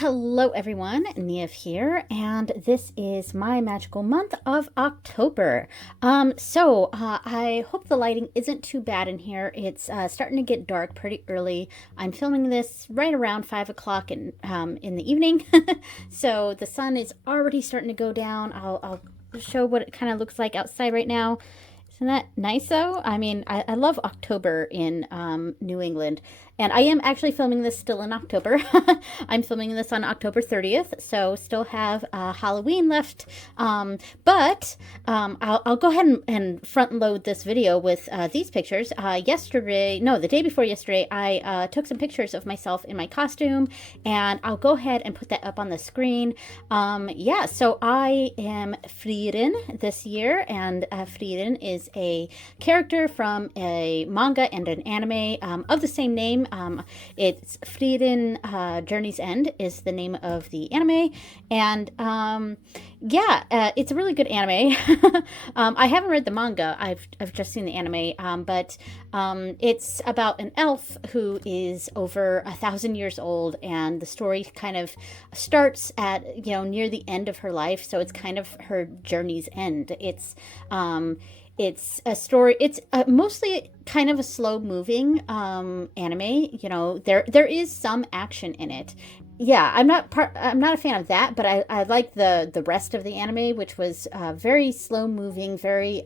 Hello everyone, Niev here, and this is my magical month of October. I hope the lighting isn't too bad in here. It's starting to get dark pretty early. I'm filming this right around 5 o'clock in the evening, so the sun is already starting to go down. I'll show what it kind of looks like outside right now. Isn't that nice though? I mean, I love October in New England. And I am actually filming this still in October. I'm filming this on October 30th, so still have Halloween left. I'll go ahead and front load this video with these pictures. The day before yesterday, I took some pictures of myself in my costume, and I'll go ahead and put that up on the screen. So I am Frieden this year, and Frieden is a character from a manga and an anime of the same name. It's Frieden Journey's End is the name of the anime, and it's a really good anime. I haven't read the manga. I've just seen the anime, but it's about an elf who is over 1,000 years old, and the story kind of starts at near the end of her life, so it's kind of her journey's end. It's a story. It's mostly kind of a slow-moving anime. There is some action in it. Yeah, I'm not a fan of that, but I like the rest of the anime, which was very slow-moving, very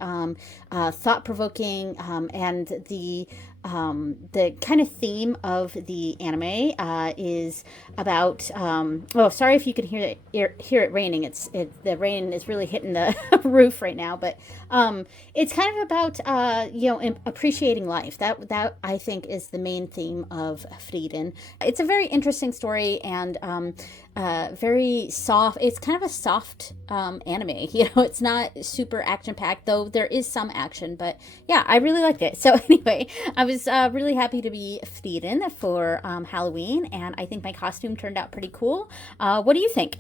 thought-provoking, and the kind of theme of the anime is about sorry if you can hear it raining. The rain is really hitting the roof right now, but it's kind of about appreciating life. That I think is the main theme of Frieden. It's a very interesting story, and very soft. It's kind of a soft anime. It's not super action packed, though there is some action, but yeah, I really liked it. So anyway, I was really happy to be Frieden for Halloween, and I think my costume turned out pretty cool. What do you think?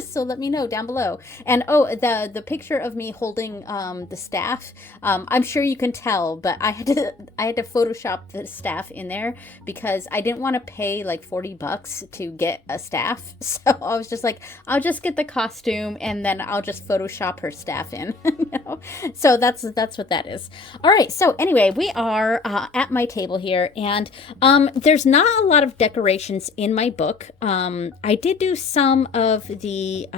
So let me know down below. And the picture of me holding the staff, I'm sure you can tell, but I had to Photoshop the staff in there because I didn't want to pay like $40 to get a staff. So I was just like, I'll just get the costume and then I'll just Photoshop her staff in. So that's what that is. All right. So anyway, we are at my table here, and there's not a lot of decorations in my book. I did do some of the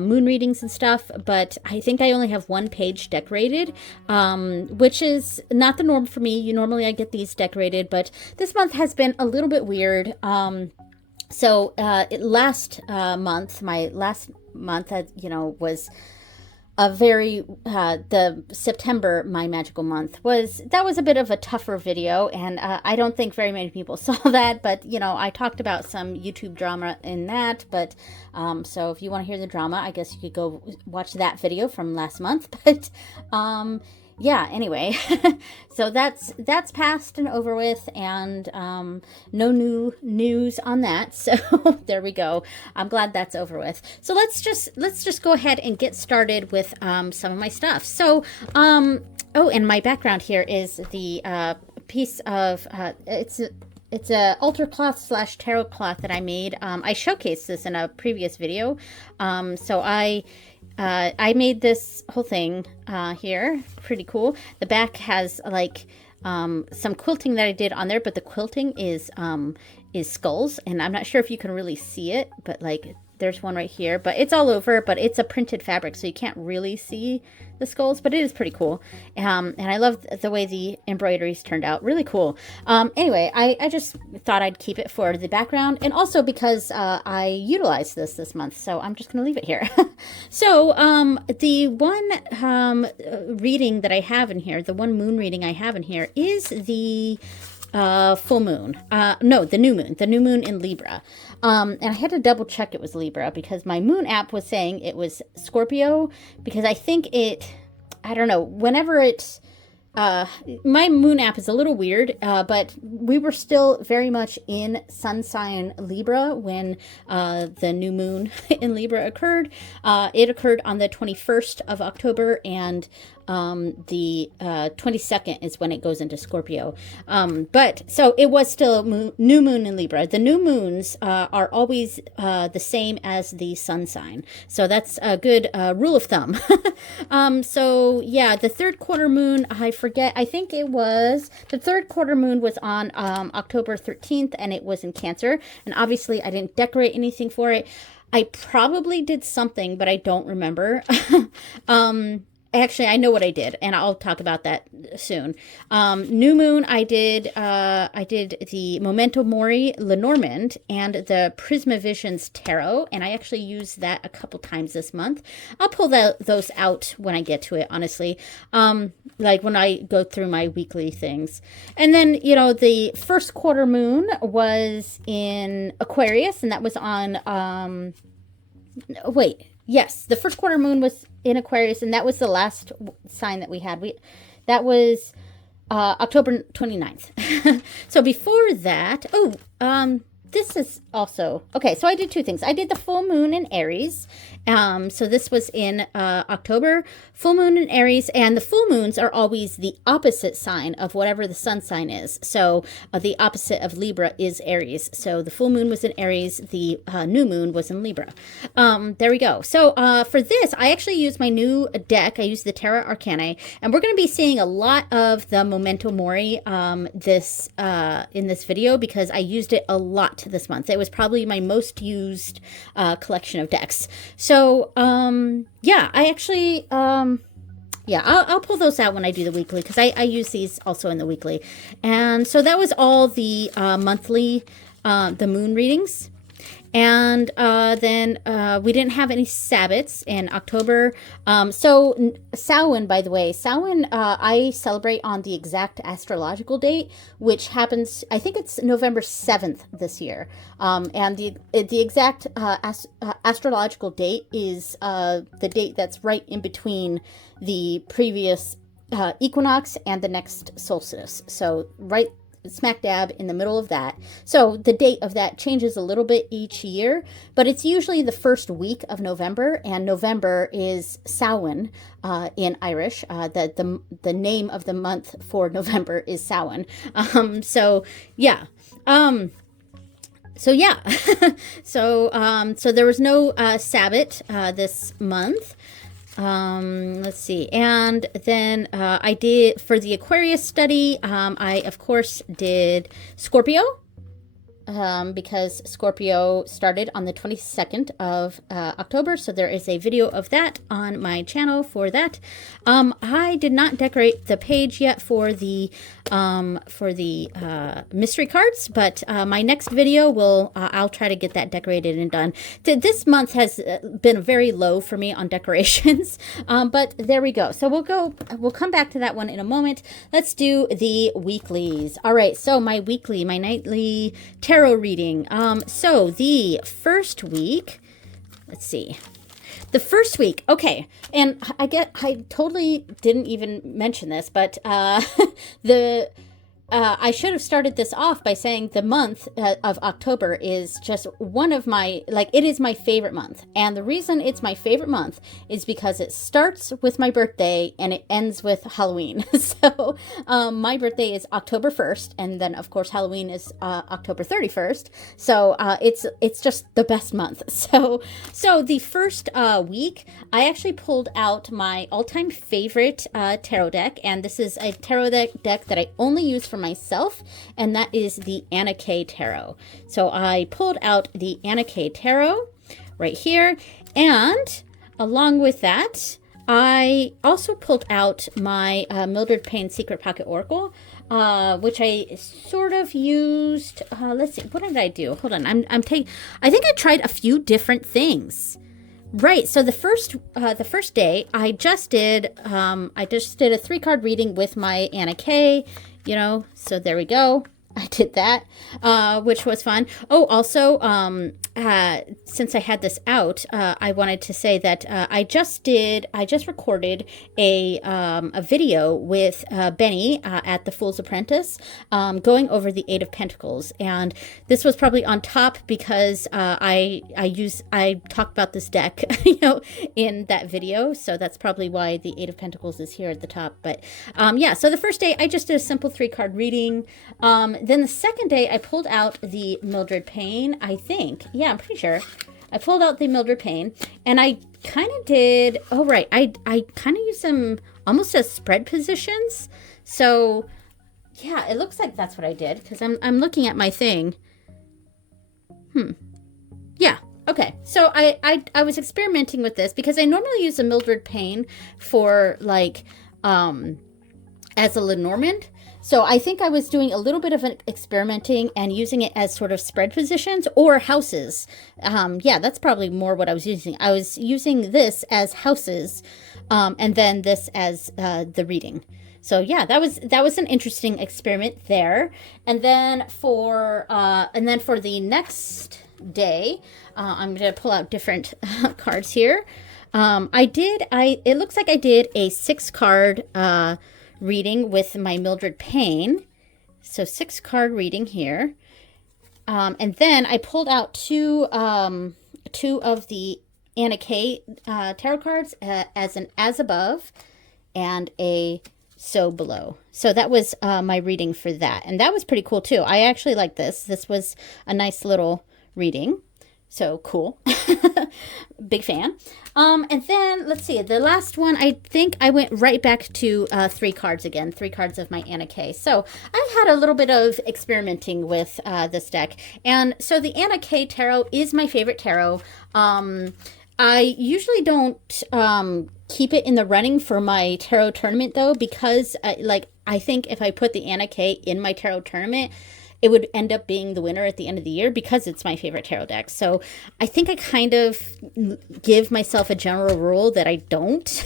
moon readings and stuff, but I think I only have one page decorated, which is not the norm for me. Normally I get these decorated, but this month has been a little bit weird. Last month was a very the September My Magical Month was a bit of a tougher video, and I don't think very many people saw that, but I talked about some YouTube drama in that, but so if you want to hear the drama, I guess you could go watch that video from last month. But yeah, anyway, so that's past and over with, and no new news on that. So there we go. I'm glad that's over with. So let's just go ahead and get started with some of my stuff. So and my background here is the piece of it's a altar cloth / tarot cloth that I made. I showcased this in a previous video. So I made this whole thing here. Pretty cool. The back has like some quilting that I did on there, but the quilting is skulls, and I'm not sure if you can really see it, but like there's one right here, but it's all over, but it's a printed fabric, so you can't really see the skulls, but it is pretty cool. And I love the way the embroideries turned out. Really cool. Anyway, I just thought I'd keep it for the background, and also because I utilized this month, so I'm just going to leave it here. So the one reading that I have in here, the one moon reading I have in here is the full moon. No, the new moon in Libra. And I had to double check it was Libra because my moon app was saying it was Scorpio, because I think I don't know, whenever it's my moon app is a little weird, but we were still very much in sun sign Libra when the new moon in Libra occurred. It occurred on the 21st of October, and The 22nd is when it goes into Scorpio. But so it was still new moon in Libra. The new moons are always the same as the sun sign. So that's a good rule of thumb. So yeah, the third quarter moon, I forget, I think it was, the third quarter moon was on October 13th, and it was in Cancer. And obviously I didn't decorate anything for it. I probably did something, but I don't remember. Actually, I know what I did, and I'll talk about that soon. New moon, I did the Memento Mori Lenormand and the Prismavisions Tarot, and I actually used that a couple times this month. I'll pull those out when I get to it, honestly, like when I go through my weekly things. And then, you know, the first quarter moon was in Aquarius, and that was on, yes, the first quarter moon was in Aquarius, and that was the last sign that we had. That was October 29th. So before that, this is also, okay, so I did two things. I did the full moon in Aries. So this was in October, full moon in Aries, and the full moons are always the opposite sign of whatever the sun sign is. So the opposite of Libra is Aries. So the full moon was in Aries, the new moon was in Libra. There we go. So for this, I actually used my new deck. I used the Tarot Arcana, and we're going to be seeing a lot of the Memento Mori in this video because I used it a lot this month. It was probably my most used collection of decks. So, yeah, I actually, yeah, I'll pull those out when I do the weekly because I use these also in the weekly. And so that was all the monthly, the moon readings. And then we didn't have any Sabbats in October. So Samhain, by the way, Samhain, I celebrate on the exact astrological date, which happens, I think it's November 7th this year. And the exact astrological date is the date that's right in between the previous equinox and the next solstice. So right smack dab in the middle of that. So the date of that changes a little bit each year, but it's usually the first week of November, and November is Samhain in Irish. The name of the month for November is Samhain. So yeah. So yeah. So there was no Sabbat this month. Let's see. And then I did, for the Aquarius study, I, of course, did Scorpio, because Scorpio started on the 22nd of October. So there is a video of that on my channel for that. I did not decorate the page yet for the mystery cards, but my next video will, I'll try to get that decorated and done. This month has been very low for me on decorations, but there we go. So we'll come back to that one in a moment. Let's do the weeklies. All right, so my nightly tarot reading. So the first week, let's see. The first week, okay, and I totally didn't even mention this, but I should have started this off by saying the month of October is just one of my, like, it is my favorite month. And the reason it's my favorite month is because it starts with my birthday and it ends with Halloween. So my birthday is October 1st, and then of course Halloween is October 31st. So it's just the best month. So the first week, I actually pulled out my all-time favorite tarot deck, and this is a tarot deck that I only use for myself, and that is the Anna K Tarot. So I pulled out the Anna K Tarot right here, and along with that, I also pulled out my Mildred Payne Secret Pocket Oracle, which I sort of used. Let's see, what did I do? Hold on, I think I tried a few different things. Right. So the first day, I just did a 3-card reading with my Anna K. You know, so there we go. I did that, which was fun. Oh, also, since I had this out, I wanted to say that I just recorded a video with Benny at the Fool's Apprentice, going over the Eight of Pentacles, and this was probably on top because I talked about this deck, in that video, so that's probably why the Eight of Pentacles is here at the top. But yeah, so the first day I just did a simple 3-card reading. Then the second day, I pulled out the Mildred Payne, I think. Yeah, I'm pretty sure. I pulled out the Mildred Payne, and I kind of did... Oh, right. I kind of used them almost as spread positions. So, yeah, it looks like that's what I did, because I'm looking at my thing. Yeah. Okay. So I was experimenting with this, because I normally use a Mildred Payne for, like, as a Lenormand. So I think I was doing a little bit of an experimenting and using it as sort of spread positions or houses. Yeah, that's probably more what I was using. I was using this as houses, and then this as the reading. So yeah, that was an interesting experiment there. And then for the next day, I'm gonna pull out different cards here. It looks like I did a 6-card reading with my Mildred Payne. So 6-card reading here. And then I pulled out two of the Anna Kay tarot cards as an As Above and a So Below. So that was my reading for that. And that was pretty cool too. I actually like this. This was a nice little reading. So cool. Big fan. And then let's see, the last one, I think I went right back to 3 cards again, 3 cards of my Anna Kay. So I've had a little bit of experimenting with this deck. And so the Anna Kay tarot is my favorite tarot. I usually don't keep it in the running for my tarot tournament though, because I think if I put the Anna Kay in my tarot tournament, it would end up being the winner at the end of the year because it's my favorite tarot deck. So I think I kind of give myself a general rule that I don't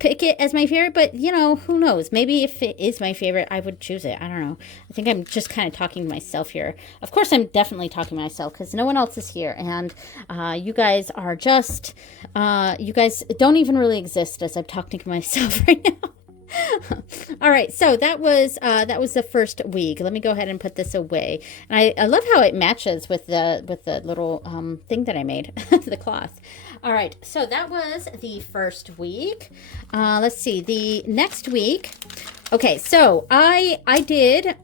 pick it as my favorite, but who knows? Maybe if it is my favorite, I would choose it. I don't know. I think I'm just kind of talking to myself here. Of course, I'm definitely talking to myself because no one else is here. And you guys are just, you guys don't even really exist as I'm talking to myself right now. All right, so that was the first week. Let me go ahead and put this away. And I love how it matches with the little thing that I made, the cloth. All right, so that was the first week. Let's see, the next week. Okay, so I did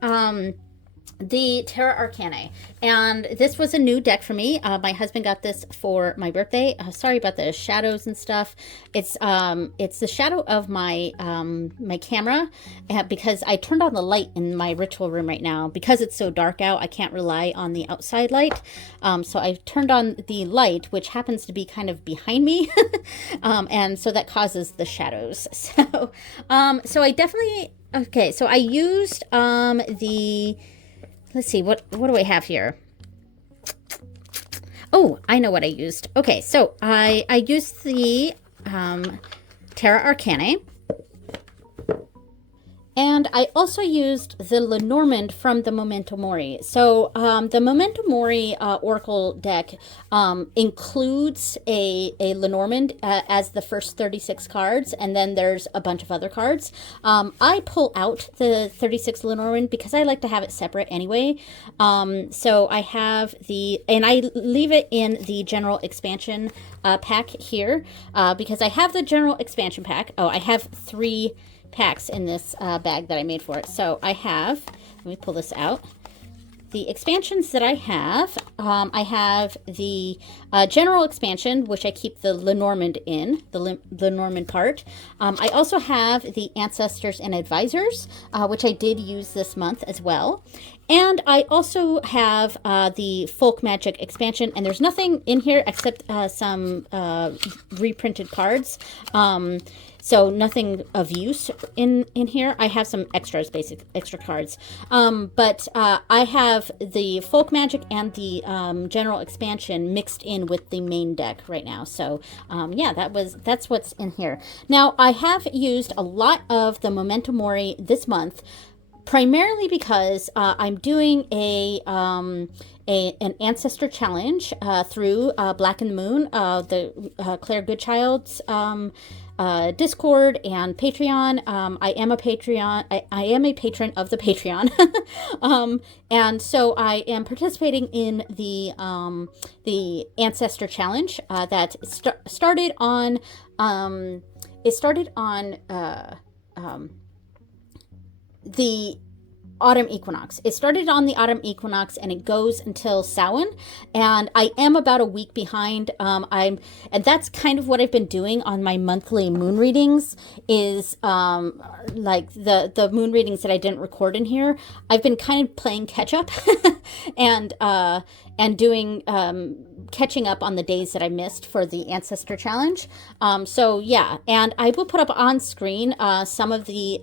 the Tarot Arcana, and this was a new deck for me. My husband got this for my birthday. Sorry about the shadows and stuff. It's the shadow of my my camera, because I turned on the light in my ritual room right now. Because it's so dark out, I can't rely on the outside light. So I turned on the light, which happens to be kind of behind me, and so that causes the shadows. So I definitely, okay, so I used let's see, what do I have here? Oh, I know what I used. Okay, so I used the Tarot Arcana. And I also used the Lenormand from the Memento Mori. So the Memento Mori Oracle deck includes a Lenormand as the first 36 cards, and then there's a bunch of other cards. I pull out the 36 Lenormand because I like to have it separate anyway. So I have and I leave it in the General Expansion pack here because I have the General Expansion pack. Oh, I have 3 packs in this bag that I made for it. So I have, let me pull this out. The expansions that I have the general expansion, which I keep the Lenormand in, the Lenormand part. I also have the Ancestors and Advisors, which I did use this month as well. And I also have the Folk Magic expansion, and there's nothing in here except some reprinted cards. So nothing of use in here. I have some extra cards. But I have the Folk Magic and the General Expansion mixed in with the main deck right now. So yeah, that's what's in here. Now, I have used a lot of the Memento Mori this month Primarily because I'm doing an ancestor challenge through Black and the Moon, the Claire Goodchild's Discord and Patreon. I am a Patreon. I am a patron of the Patreon, and so I am participating in the ancestor challenge that started on. It started on the autumn equinox. It started on the autumn equinox and it goes until Samhain, and I am about a week behind. And that's kind of what I've been doing on my monthly moon readings is like the moon readings that I didn't record in here. I've been kind of playing catch up and doing catching up on the days that I missed for the ancestor challenge. So yeah, and I will put up on screen some of the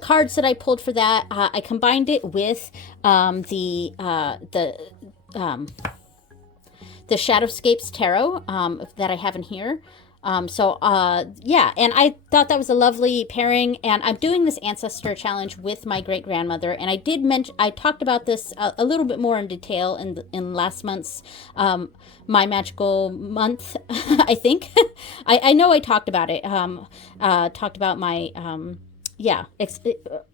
cards that I pulled for that. I combined it with the Shadowscapes Tarot that I have in here. Yeah, and I thought that was a lovely pairing, and I'm doing this ancestor challenge with my great grandmother, and I did mention, I talked about this a little bit more in detail in last month's My Magical Month, I think. I know I talked about it, talked about my, yeah,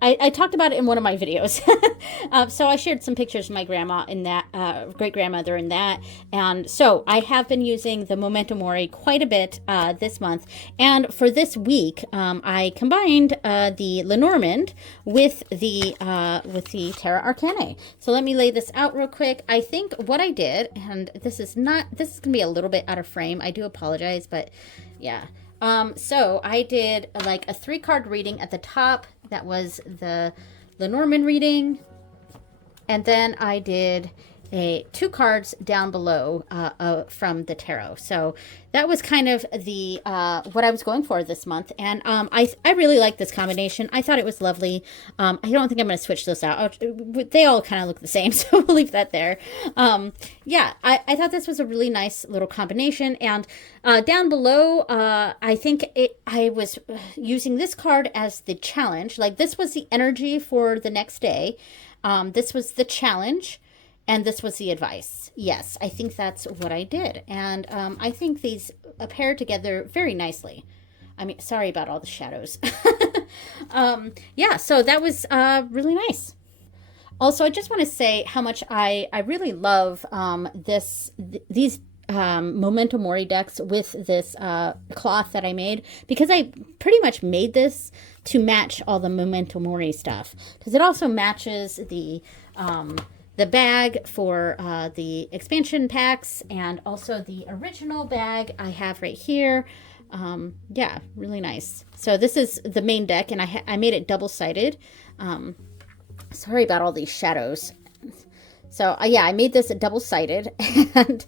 I talked about it in one of my videos. So I shared some pictures of my grandma in that, great grandmother in that. And so I have been using the Memento Mori quite a bit this month. And for this week, I combined the Lenormand with the Terra Arcanae. So let me lay this out real quick. I think what I did, and this is going to be a little bit out of frame. I do apologize, but yeah. So I did like a 3-card reading at the top. That was the Lenormand reading. And then I did 2 cards down below from the tarot. So that was kind of the what I was going for this month. And I really like this combination. I thought it was lovely. I don't think I'm going to switch those out. They all kind of look the same, so we'll leave that there. Yeah, I thought this was a really nice little combination. And down below, I think I was using this card as the challenge. Like, this was the energy for the next day. This was the challenge. And this was the advice. Yes, I think that's what I did. And I think these pair together very nicely. I mean, sorry about all the shadows. Yeah, so that was really nice. Also, I just want to say how much I really love these Memento Mori decks with this cloth that I made, because I pretty much made this to match all the Memento Mori stuff, because it also matches the bag for the expansion packs, and also the original bag I have right here. Yeah, really nice. So this is the main deck, and I made it double-sided. Sorry about all these shadows. So yeah, I made this double-sided, and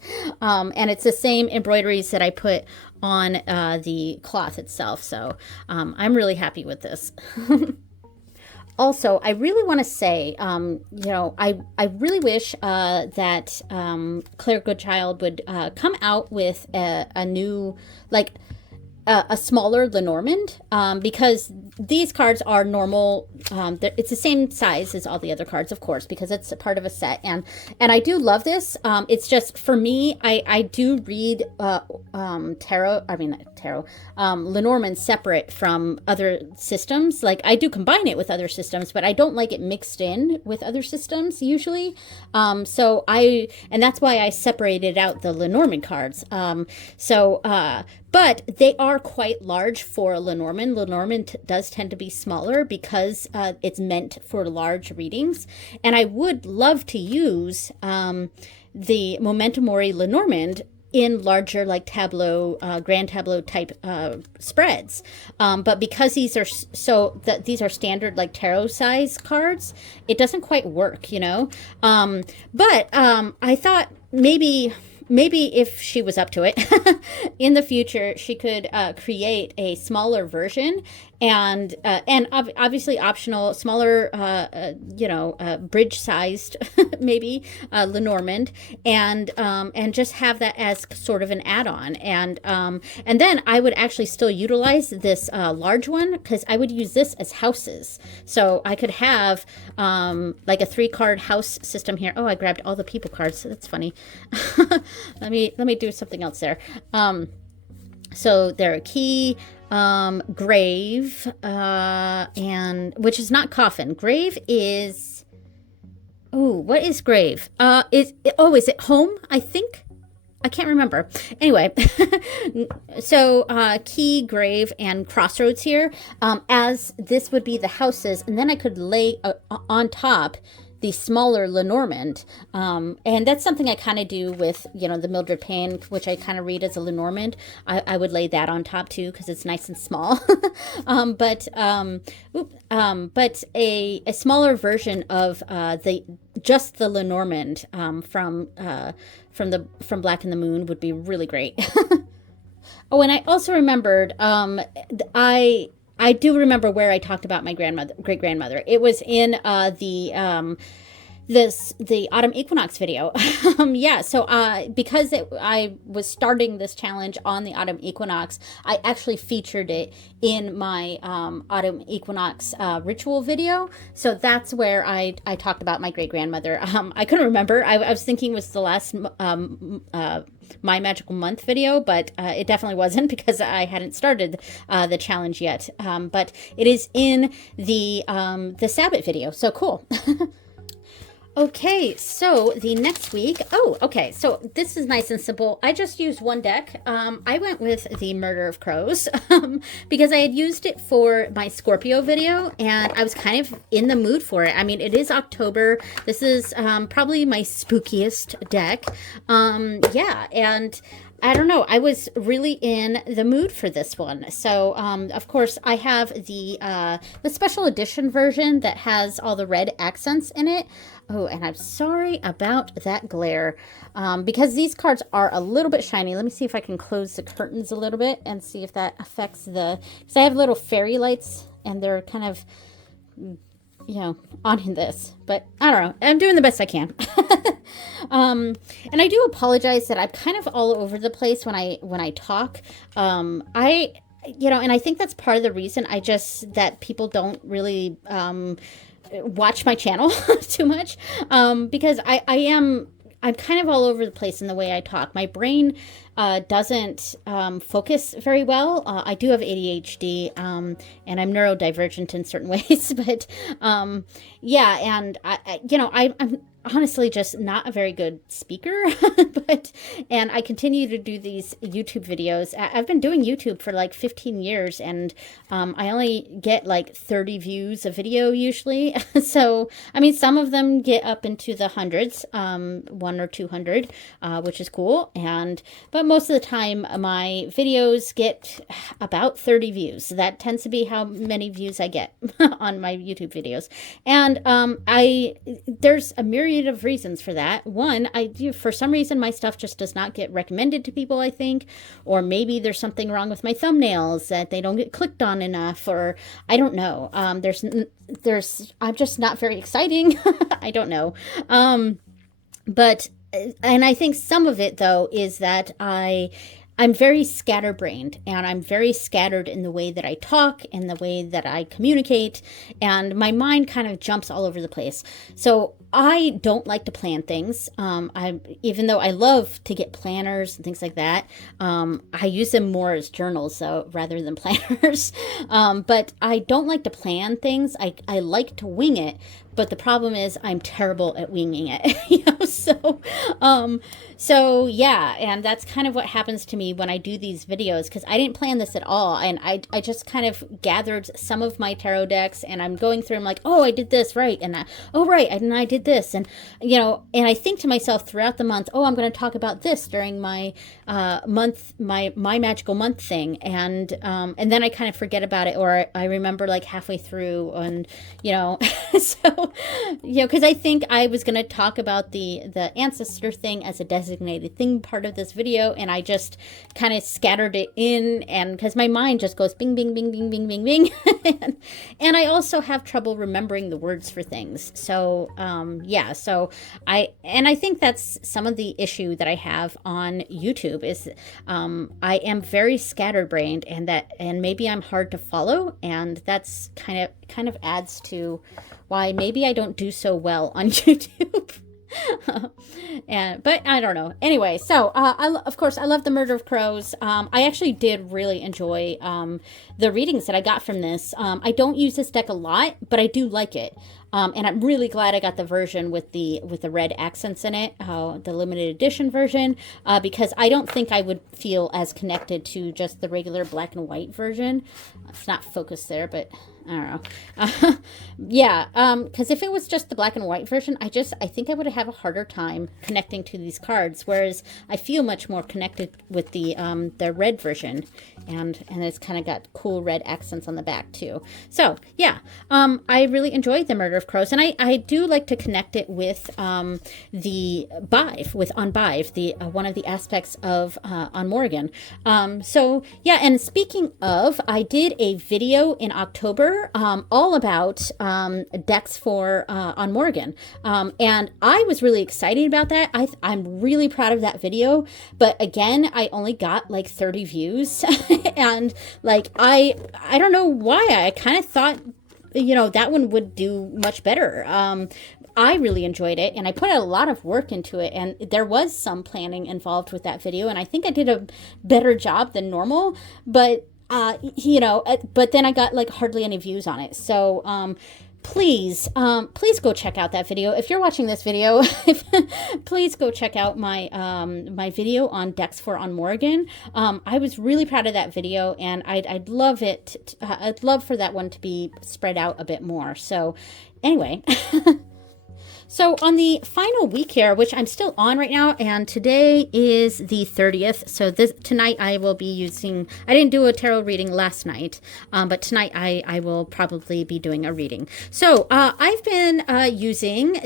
it's the same embroideries that I put on the cloth itself. So I'm really happy with this. Also, I really want to say, you know, I really wish that Claire Goodchild would come out with a new, like, a smaller Lenormand, because these cards are normal. It's the same size as all the other cards, of course, because it's a part of a set. And I do love this. It's just, for me, I do read Lenormand separate from other systems. Like, I do combine it with other systems, but I don't like it mixed in with other systems usually. And that's why I separated out the Lenormand cards. But they are quite large for Lenormand. Lenormand does tend to be smaller because it's meant for large readings. And I would love to use the Memento Mori Lenormand in larger, like, tableau, grand tableau type spreads. But because these are these are standard, like, tarot size cards, it doesn't quite work, you know. But I thought maybe if she was up to it, in the future, she could create a smaller version Obviously optional, smaller, bridge sized, maybe, Lenormand, and just have that as sort of an add-on. And then I would actually still utilize this large one, because I would use this as houses. So I could have like a 3-card house system here. Oh, I grabbed all the people cards. That's funny. let me do something else there. So they're a key, grave, and which is not coffin. Grave is, oh, what is grave? Is it home? I think. I can't remember. Anyway, so key, grave, and crossroads here, as this would be the houses, and then I could lay on top the smaller Lenormand, and that's something I kind of do with, the Mildred Payne, which I kind of read as a Lenormand. I would lay that on top too, because it's nice and small. But a smaller version of just the Lenormand from Black and the Moon would be really great. Oh, and I also remembered, I do remember where I talked about my great grandmother. It was in the autumn equinox video. Yeah, so because I was starting this challenge on the autumn equinox, I actually featured it in my autumn equinox ritual video. So that's where I talked about my great grandmother. I couldn't remember. I was thinking it was the last My Magical Month video, but it definitely wasn't, because I hadn't started the challenge yet. But it is in the Sabbath video. So cool. Okay, so the next week, okay, so this is nice and simple. I just used one deck. I went with the Murder of Crows because I had used it for my Scorpio video, and I was kind of in the mood for it. I mean, it is October. This is probably my spookiest deck. Yeah, and I don't know. I was really in the mood for this one. So, of course, I have the special edition version that has all the red accents in it. Oh, and I'm sorry about that glare, because these cards are a little bit shiny. Let me see if I can close the curtains a little bit and see if that affects because I have little fairy lights, and they're kind of, on in this. But I don't know. I'm doing the best I can. And I do apologize that I'm kind of all over the place when I talk. And I think that's part of the reason that people don't really watch my channel too much, because I'm kind of all over the place in the way I talk. My brain doesn't focus very well. I do have ADHD, and I'm neurodivergent in certain ways, but yeah, and I'm honestly just not a very good speaker, and I continue to do these YouTube videos. I've been doing YouTube for like 15 years, and I only get like 30 views a video usually. So, I mean, some of them get up into the hundreds, 100 or 200, which is cool. But most of the time my videos get about 30 views. That tends to be how many views I get on my YouTube videos. And there's a myriad of reasons for that. One, for some reason my stuff just does not get recommended to people, I think, or maybe there's something wrong with my thumbnails, that they don't get clicked on enough, or I don't know. I'm just not very exciting. I don't know. And I think some of it though is that I'm very scatterbrained, and I'm very scattered in the way that I talk and the way that I communicate, and my mind kind of jumps all over the place. So I don't like to plan things. Even though I love to get planners and things like that, I use them more as journals though, rather than planners. But I don't like to plan things. I like to wing it. But the problem is I'm terrible at winging it, So yeah, and that's kind of what happens to me when I do these videos, because I didn't plan this at all, and I just kind of gathered some of my tarot decks, and I'm going through, I'm like, oh, I did this right, and right, and I did did this. And, you know, and I think to myself throughout the month, oh, I'm going to talk about this during my month, my magical month thing. And then I kind of forget about it, or I remember like halfway through, and, you know, so, you know, because I think I was going to talk about the ancestor thing as a designated thing part of this video, and I just kind of scattered it in, and because my mind just goes bing, bing, bing, bing, bing, bing, bing. And I also have trouble remembering the words for things. So, yeah, so I think that's some of the issue that I have on YouTube is I am very scatterbrained, and maybe I'm hard to follow, and that's kind of adds to why maybe I don't do so well on YouTube. But I don't know. Anyway, so of course I love the Murder of Crows. I actually did really enjoy the readings that I got from this. I don't use this deck a lot, but I do like it. And I'm really glad I got the version with the red accents in it, the limited edition version, because I don't think I would feel as connected to just the regular black and white version. It's not focused there, but I don't know. Yeah, because if it was just the black and white version, I think I would have a harder time connecting to these cards, whereas I feel much more connected with the red version, and it's kind of got cool red accents on the back too. So yeah, I really enjoyed the Murder of Crows, and I do like to connect it with the Bive, with On Bive, the one of the aspects of On Morgan. So yeah, and speaking of, I did a video in October all about decks for On Morgan, and I was really excited about that. I'm really proud of that video, but again, I only got like 30 views, and like I don't know why. I kind of thought, you know, that one would do much better. I really enjoyed it, and I put a lot of work into it, and there was some planning involved with that video, and I think I did a better job than normal, but you know, but then I got like hardly any views on it. So please go check out that video. If you're watching this video, please go check out my my video on decks for On Morgan. I was really proud of that video, and I'd love it. I'd love for that one to be spread out a bit more. So anyway. So on the final week here, which I'm still on right now, and today is the 30th. So tonight I will be using, I didn't do a tarot reading last night, but tonight I will probably be doing a reading. So I've been using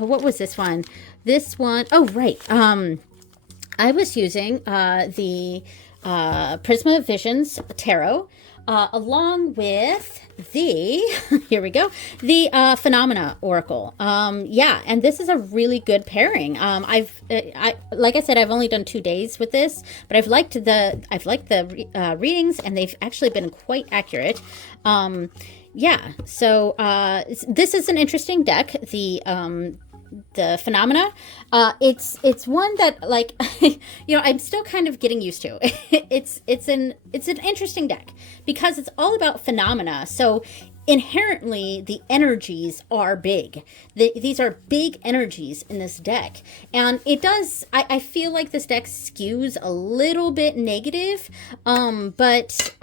what was this one? This one, oh, right. I was using the Prisma Visions Tarot, along with here we go, the Phenomena Oracle. Yeah, and this is a really good pairing. Like I said, I've only done 2 days with this, but I've liked the readings, and they've actually been quite accurate. Yeah, so this is an interesting deck. The Phenomena, it's one that, like, you know, I'm still kind of getting used to. It's an interesting deck because it's all about phenomena. So inherently the energies are big. These are big energies in this deck, and it does, I feel like this deck skews a little bit negative, but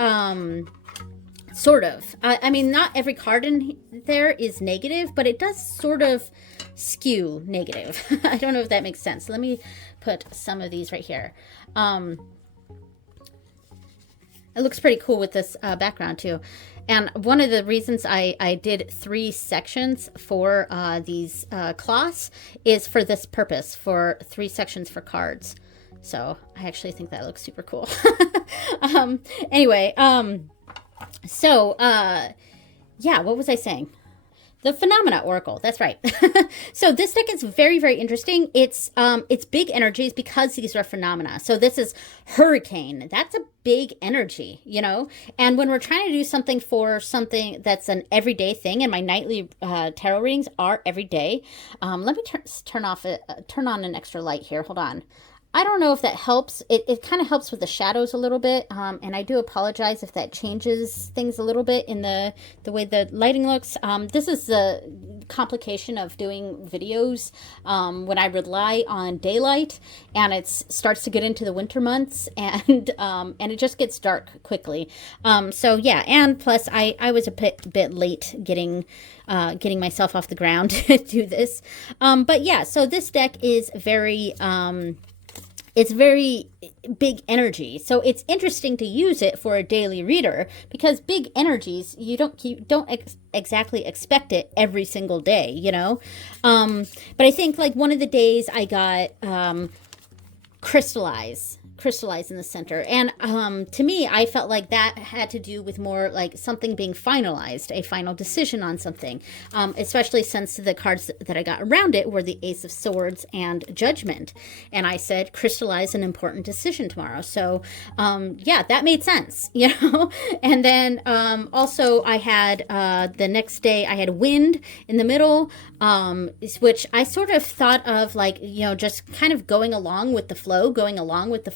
sort of. I mean, not every card in there is negative, but it does sort of skew negative. I don't know if that makes sense. Let me put some of these right here. It looks pretty cool with this background too. And one of the reasons I did 3 sections for these cloths is for this purpose, for 3 sections for cards. So I actually think that looks super cool. Anyway, so yeah, what was I saying? The Phenomena Oracle, that's right. So this deck is very, very interesting. It's big energies because these are phenomena. So this is hurricane. That's a big energy, you know? And when we're trying to do something for something that's an everyday thing, and my nightly tarot readings are every day. Let me turn on an extra light here. Hold on. I don't know if that helps. It kind of helps with the shadows a little bit. And I do apologize if that changes things a little bit in the way the lighting looks. This is the complication of doing videos when I rely on daylight, and it starts to get into the winter months, and it just gets dark quickly. So yeah, and plus I was a bit late getting myself off the ground to do this. But yeah, so this deck is it's very big energy. So it's interesting to use it for a daily reader, because big energies, you don't exactly expect it every single day, you know? But I think like one of the days I got crystallize in the center, and to me I felt like that had to do with more like something being finalized, a final decision on something, especially since the cards that I got around it were the Ace of Swords and Judgment, and I said crystallize an important decision tomorrow. So yeah, that made sense, you know. And then also I had the next day I had Wind in the middle, which I sort of thought of like, you know, just kind of going along with the flow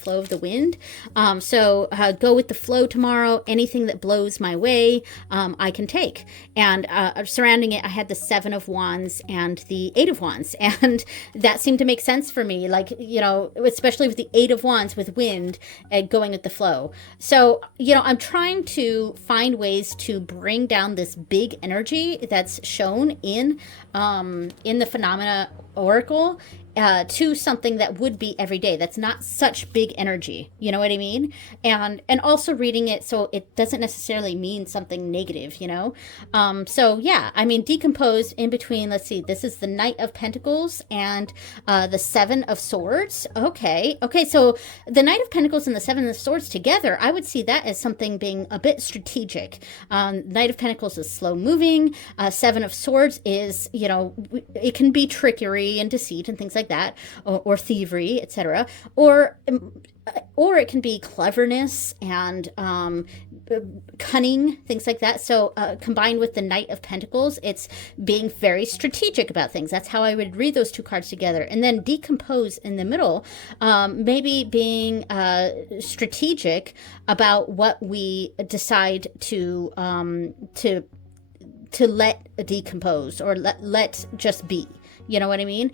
of the wind. So go with the flow tomorrow. Anything that blows my way, I can take. And surrounding it, I had the Seven of Wands and the Eight of Wands. And that seemed to make sense for me. Like, you know, especially with the Eight of Wands with wind and going with the flow. So, you know, I'm trying to find ways to bring down this big energy that's shown in the Phenomena Oracle to something that would be every day. That's not such big energy. You know what I mean? And also reading it so it doesn't necessarily mean something negative, you know? So yeah, I mean, decompose in between, let's see, this is the Knight of Pentacles and the Seven of Swords. Okay, so the Knight of Pentacles and the Seven of Swords together, I would see that as something being a bit strategic. Knight of Pentacles is slow moving. Seven of Swords is, you know, it can be trickery and deceit and things like that, or thievery, etc. Or it can be cleverness and cunning, things like that. So combined with the Knight of Pentacles, it's being very strategic about things. That's how I would read those two cards together. And then decompose in the middle, maybe being strategic about what we decide to let decompose, or let just be. You know what I mean?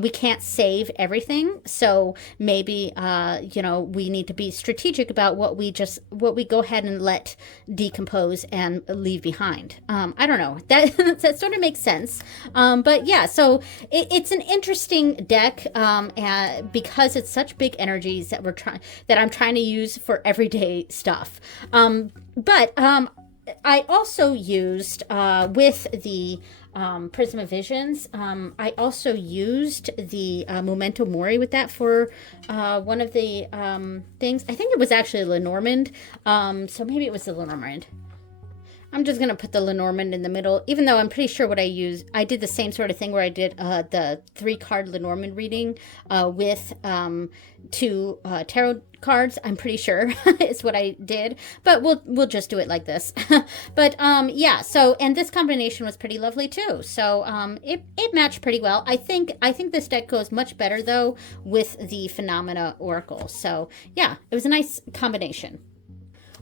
We can't save everything. So maybe, you know, we need to be strategic about what we go ahead and let decompose and leave behind. I don't know. That sort of makes sense. But yeah, so it's an interesting deck, because it's such big energies that I'm trying to use for everyday stuff. But I also used, with the Prism of Visions, I also used the Memento Mori with that for one of the things. I think it was actually Lenormand, so maybe it was the Lenormand. I'm just going to put the Lenormand in the middle, even though I'm pretty sure what I used, I did the same sort of thing where I did the 3-card Lenormand reading with 2 tarot cards. I'm pretty sure is what I did, but we'll just do it like this. But yeah, so, and this combination was pretty lovely too. So it matched pretty well. I think this deck goes much better though with the Phenomena Oracle. So yeah, it was a nice combination.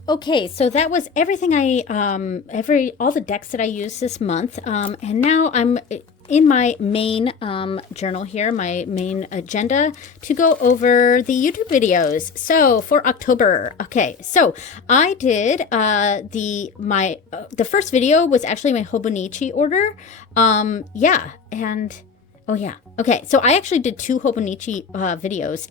Okay, so that was everything all the decks that I used this month. And now I'm in my main journal here, my main agenda, to go over the YouTube videos. So for October, okay, so I did the first video was actually my Hobonichi order. Yeah, and oh yeah. Okay, so I actually did 2 Hobonichi videos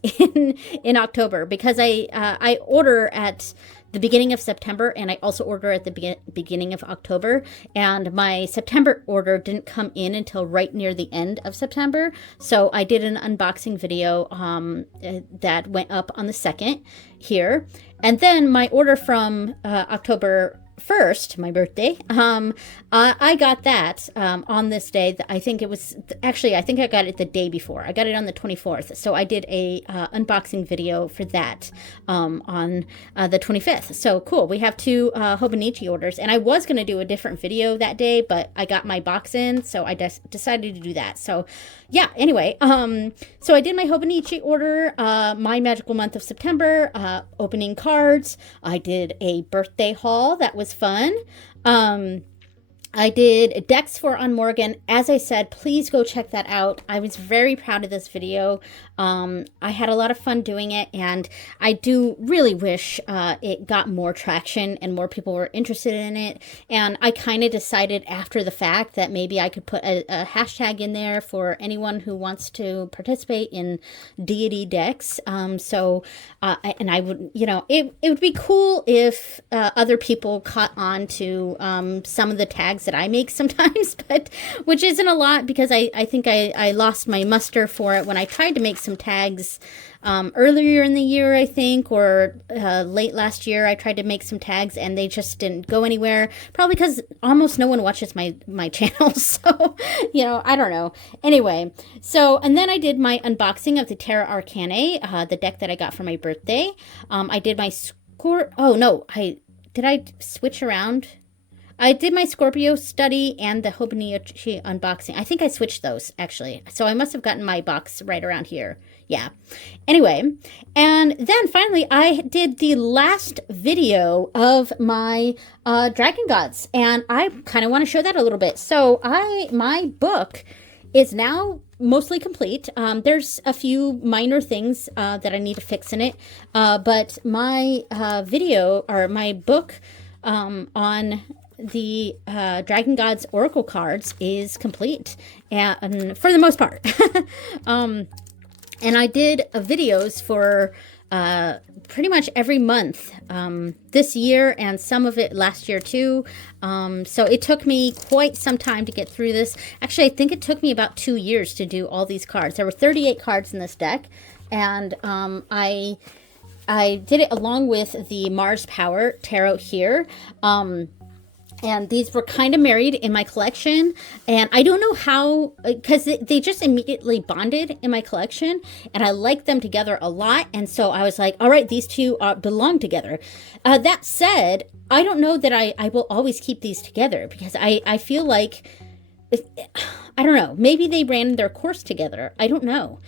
in October, because I order at the beginning of September, and I also order at the beginning of October, and my September order didn't come in until right near the end of September. So I did an unboxing video that went up on the 2nd here, and then my order from October 1st, my birthday, I got that on this day. I think it was actually, I think I got it the day before. I got it on the 24th. So I did a unboxing video for that on the 25th. So cool. We have 2 Hobonichi orders, and I was going to do a different video that day, but I got my box in, so I decided to do that. So yeah, anyway, so I did my Hobonichi order, my magical month of September, opening cards. I did a birthday haul. That was fun. I did decks for On Morgan. As I said, please go check that out. I was very proud of this video. I had a lot of fun doing it, and I do really wish it got more traction and more people were interested in it. And I kind of decided after the fact that maybe I could put a hashtag in there for anyone who wants to participate in deity decks. And I would, it would be cool if other people caught on to some of the tags that I make sometimes, but which isn't a lot, because I think I lost my muster for it when I tried to make some tags earlier in the year, I think, or late last year. I tried to make some tags and they just didn't go anywhere, probably because almost no one watches my channel. So I don't know. Anyway, so and then I did my unboxing of the Terra Arcanae, the deck that I got for my birthday. I did my did I switch around? I did my Scorpio study and the Hobonichi unboxing. I think I switched those, actually. So I must have gotten my box right around here. Yeah. Anyway, and then finally I did the last video of my Dragon Gods. And I kind of want to show that a little bit. So my book is now mostly complete. There's a few minor things that I need to fix in it. But my video, or my book on the Dragon Gods Oracle cards is complete, and for the most part. And I did videos for pretty much every month this year, and some of it last year too. So it took me quite some time to get through this. Actually, I think it took me about 2 years to do all these cards. There were 38 cards in this deck, and I did it along with the Mars Power Tarot here. And these were kind of married in my collection. And I don't know how, because they just immediately bonded in my collection. And I like them together a lot. And so I was like, all right, these two belong together. That said, I don't know that I will always keep these together, because I feel like, I don't know, maybe they ran their course together. I don't know.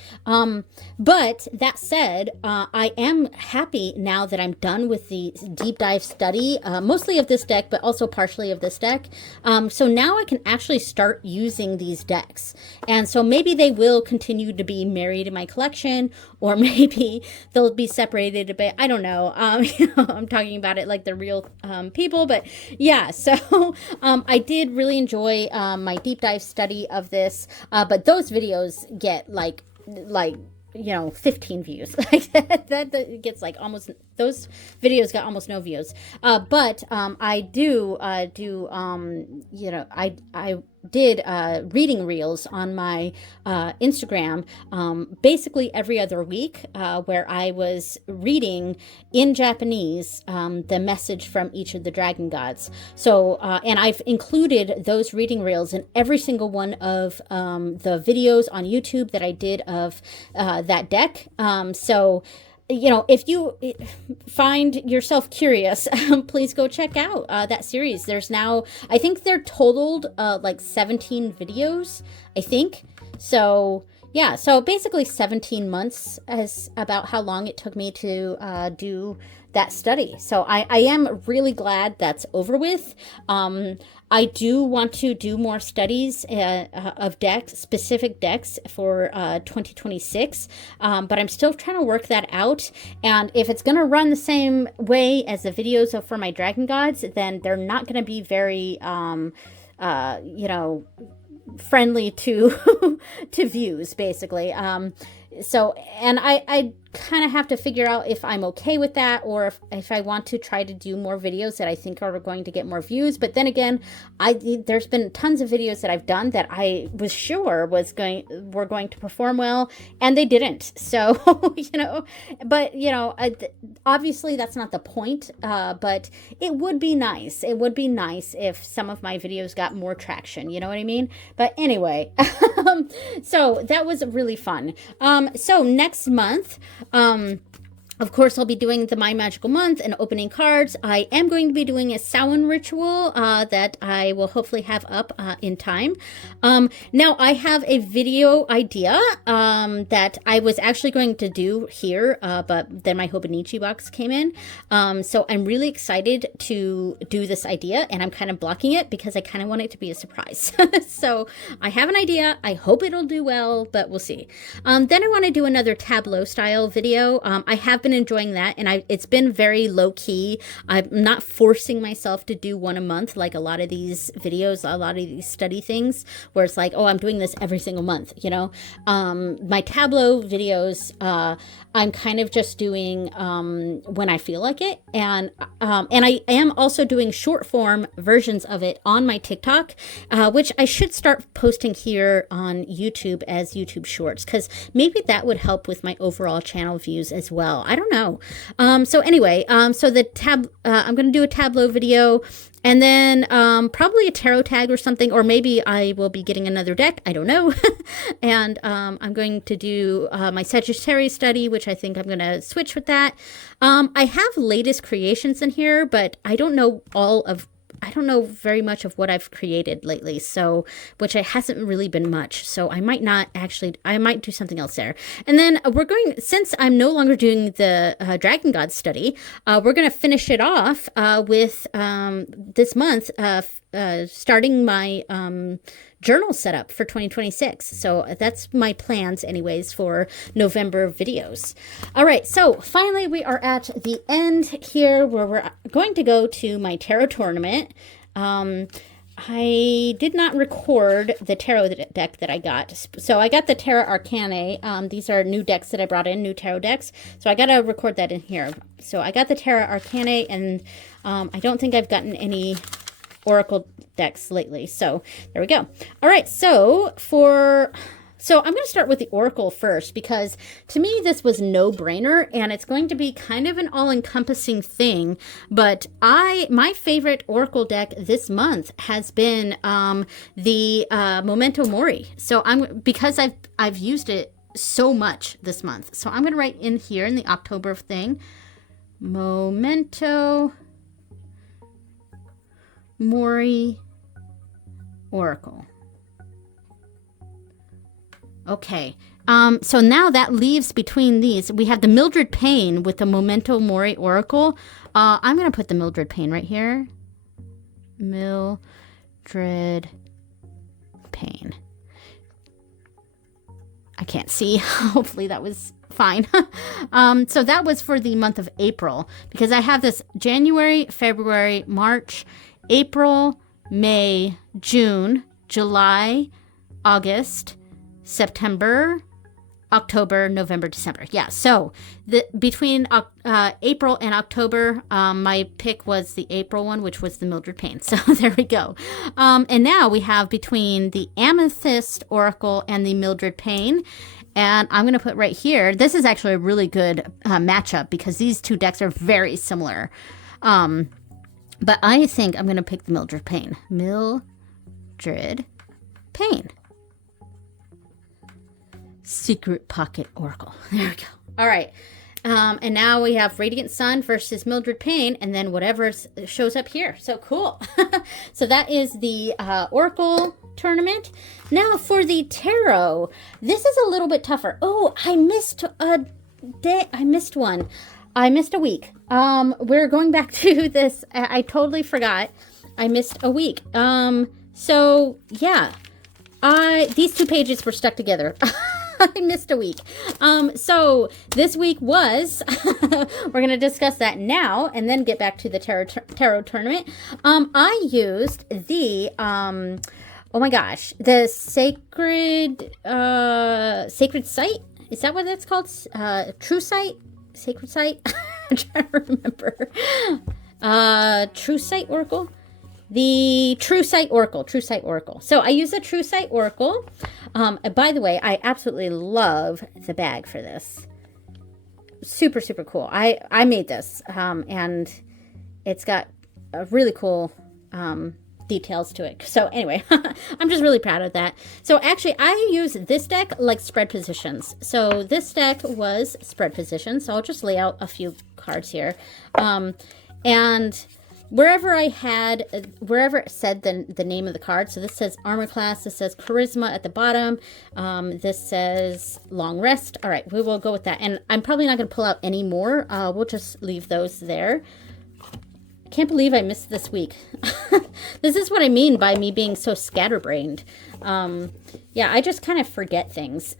But that said, I am happy now that I'm done with the deep dive study, mostly of this deck, but also partially of this deck. So now I can actually start using these decks. And so maybe they will continue to be married in my collection, or maybe they'll be separated a bit. I don't know. I'm talking about it like they're real people, but yeah. So I did really enjoy my deep dive study of this, but those videos get like 15 views. Like that gets like almost, those videos got almost no views. But I did reading reels on my Instagram basically every other week, where I was reading in Japanese the message from each of the Dragon Gods. So and I've included those reading reels in every single one of the videos on YouTube that I did of that deck. So if you find yourself curious, please go check out that series. There's now, I think they're totaled like 17 videos, I think. So yeah, so basically 17 months is about how long it took me to do that study. So I am really glad that's over with. I do want to do more studies of decks, specific decks for 2026, but I'm still trying to work that out. And if it's going to run the same way as the videos for my Dragon Gods, then they're not going to be very, friendly to to views, basically. So, and I kind of have to figure out if I'm okay with that, or if I want to try to do more videos that I think are going to get more views. But then again, there's been tons of videos that I've done that I was sure were going to perform well, and they didn't. So, but obviously that's not the point. But it would be nice. It would be nice if some of my videos got more traction. You know what I mean? But anyway, so that was really fun. So next month, of course, I'll be doing the My Magical Month and opening cards. I am going to be doing a Samhain ritual that I will hopefully have up in time. Now, I have a video idea that I was actually going to do here, but then my Hobonichi box came in. So I'm really excited to do this idea, and I'm kind of blocking it because I kind of want it to be a surprise. So I have an idea. I hope it'll do well, but we'll see. Then I want to do another tableau style video. I have been enjoying that, and it's been very low key. I'm not forcing myself to do one a month like a lot of these videos, a lot of these study things where it's like, oh, I'm doing this every single month, my tableau videos, I'm kind of just doing when I feel like it, and I am also doing short form versions of it on my TikTok, which I should start posting here on YouTube as YouTube Shorts, because maybe that would help with my overall channel views as well. I don't know. So anyway, so I'm going to do a tableau video, and then probably a tarot tag or something, or maybe I will be getting another deck. I don't know. And I'm going to do my Sagittarius study, which I think I'm going to switch with that. I have latest creations in here, but I don't know very much of what I've created lately, so, which it hasn't really been much, so I might do something else there. And then since I'm no longer doing the Dragon God study, we're going to finish it off with this month, starting my journal setup for 2026. So that's my plans anyways for November videos. All right, so finally we are at the end here where we're going to go to my tarot tournament. I did not record the tarot deck that I got. So I got the Tarot Arcanae. These are new decks that I brought in, new tarot decks. So I got to record that in here. So I got the Tarot Arcanae, and I don't think I've gotten any Oracle decks lately. So there we go. All right. So I'm going to start with the Oracle first, because to me, this was no brainer, and it's going to be kind of an all encompassing thing. But my favorite Oracle deck this month has been the Memento Mori. So because I've used it so much this month. So I'm going to write in here in the October thing, Memento Mori Oracle. Okay. So now that leaves between these, we have the Mildred Payne with the Memento Mori Oracle. I'm going to put the Mildred Payne right here. Mildred Payne. I can't see. Hopefully that was fine. So that was for the month of April, because I have this January, February, March, April, May, June, July, August, September, October, November, December. Yeah, so between April and October, my pick was the April one, which was the Mildred Payne. So there we go. And now we have between the Amethyst Oracle and the Mildred Payne. And I'm going to put right here, this is actually a really good matchup, because these two decks are very similar. But I think I'm going to pick the Mildred Payne. Mildred Payne. Secret Pocket Oracle. There we go. All right. And now we have Radiant Sun versus Mildred Payne, and then whatever shows up here. So cool. So that is the Oracle tournament. Now for the tarot, this is a little bit tougher. Oh, I missed a day. I missed one. I missed a week. We're going back to this. I totally forgot. I missed a week. So yeah, these two pages were stuck together. I missed a week. So this week was, we're going to discuss that now and then get back to the tarot tournament. I used the, oh my gosh, the Sacred Site. Is that what it's called? True Sight? Sacred Sight? I'm trying to remember. True Sight Oracle? The True Sight Oracle. True Sight Oracle. So I use the True Sight Oracle. By the way, I absolutely love the bag for this. Super, super cool. I made this, and it's got a really cool details to it. So anyway, I'm just really proud of that. So actually, I use this deck like spread positions. So this deck was spread positions. So I'll just lay out a few cards here. And wherever it said the name of the card, so this says Armor Class, this says Charisma at the bottom, this says Long Rest. All right, we will go with that. And I'm probably not going to pull out any more. We'll just leave those there. I can't believe I missed this week. This is what I mean by me being so scatterbrained. Yeah, I just kind of forget things.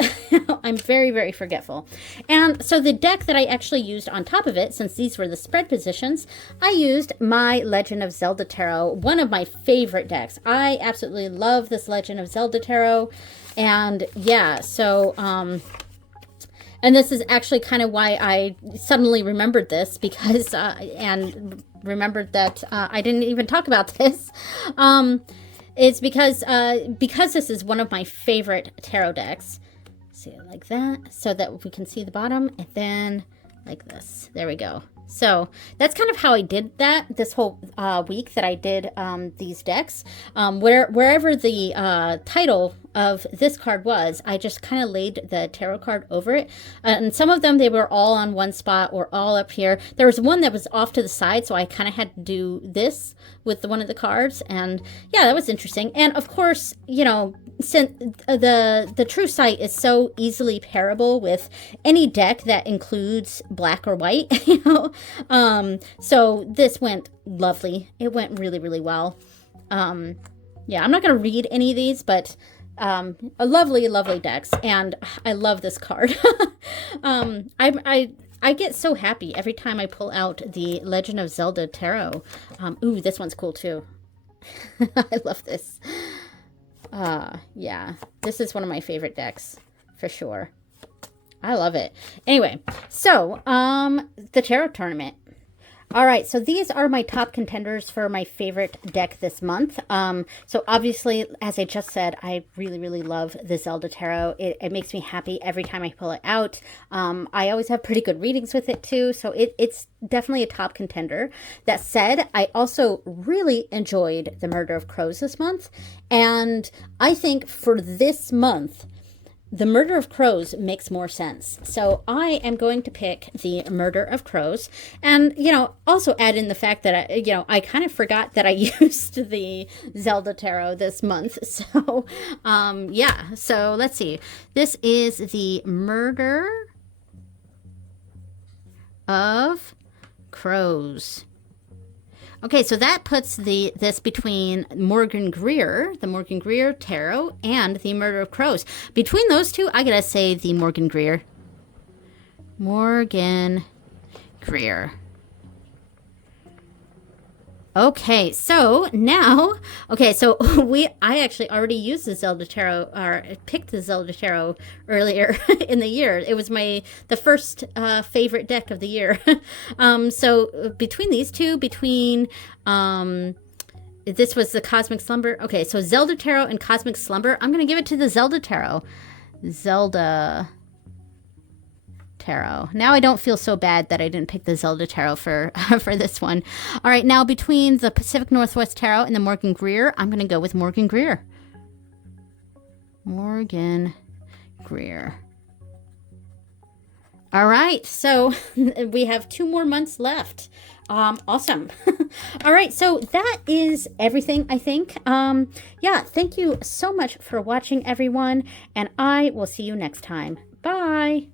I'm very, very forgetful. And so the deck that I actually used on top of it, since these were the spread positions, I used my Legend of Zelda Tarot, one of my favorite decks. I absolutely love this Legend of Zelda Tarot. And yeah, so, and this is actually kind of why I suddenly remembered this, because, and remembered that I didn't even talk about this. It's because this is one of my favorite tarot decks. See it like that, so that we can see the bottom, and then like this. There we go. So that's kind of how I did that this whole week that I did these decks. Wherever the title of this card was, I just kind of laid the tarot card over it. And some of them, they were all on one spot or all up here. There was one that was off to the side, so I kind of had to do this with one of the cards. And yeah, that was interesting. And of course, you know, since the True Sight is so easily pairable with any deck that includes black or white, you know. So this went lovely. It went really, really well. Yeah, I'm not going to read any of these, but a lovely, lovely decks, and I love this card. I get so happy every time I pull out the Legend of Zelda Tarot. Ooh, this one's cool too. I love this. Yeah, this is one of my favorite decks for sure. I love it. Anyway, so the tarot tournament. All right, so these are my top contenders for my favorite deck this month. So obviously, as I just said, I really, really love the Zelda Tarot. It makes me happy every time I pull it out. I always have pretty good readings with it too, so it's definitely a top contender. That said, I also really enjoyed the Murder of Crows this month, and I think for this month, the Murder of Crows makes more sense. So I am going to pick the Murder of Crows, and, you know, also add in the fact that, I kind of forgot that I used the Zelda Tarot this month. So, yeah. So let's see. This is the Murder of Crows. Okay, so that puts this between Morgan Greer, the Morgan Greer Tarot, and the Murder of Crows. Between those two, I gotta say the Morgan Greer. Morgan Greer. Okay, so now, so I actually already used the Zelda Tarot, or picked the Zelda Tarot earlier in the year. It was the first favorite deck of the year. So between these two, this was the Cosmic Slumber. Okay, so Zelda Tarot and Cosmic Slumber. I'm going to give it to the Zelda Tarot. Zelda Tarot. Now I don't feel so bad that I didn't pick the Zelda Tarot for this one. All right, now between the Pacific Northwest Tarot and the Morgan Greer, I'm going to go with Morgan Greer. Morgan Greer. All right, so we have 2 more months left. Awesome. All right, so that is everything, I think. Yeah, thank you so much for watching, everyone, and I will see you next time. Bye.